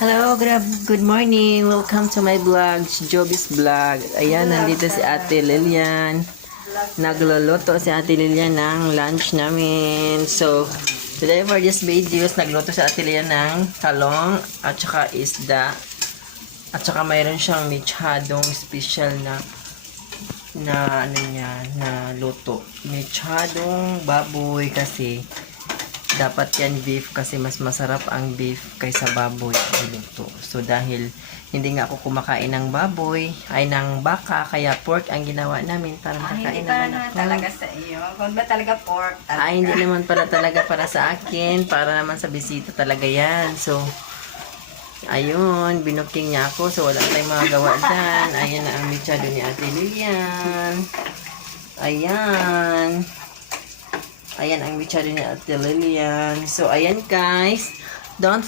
Hello, good morning. Welcome to my vlog, Joby's Vlog. Ayan, nandito si Ate Lilian. Nagluluto si Ate Lilian ng lunch namin. So, today for this videos, nagluto si Ate Lilian ng talong at saka isda. At saka mayroon siyang mechadong special na luto. Mechadong baboy kasi dapat yan beef kasi mas masarap ang beef kaysa baboy niluto. So dahil hindi nga ako kumakain ng baboy, ay ng baka, kaya pork ang ginawa namin para makakain naman ako. Talaga sa iyo. Kung ba talaga pork? Talaga. Ay, hindi naman pala talaga para sa akin, para naman sa bisita talaga yan. So, ayun, binuking niya ako, so wala tayong mga gawa dyan. Ayan na ang mechado ni Ate Lilian. Ayan. Ayan ang mechado ni Ate Lilian. So, ayan guys. Don't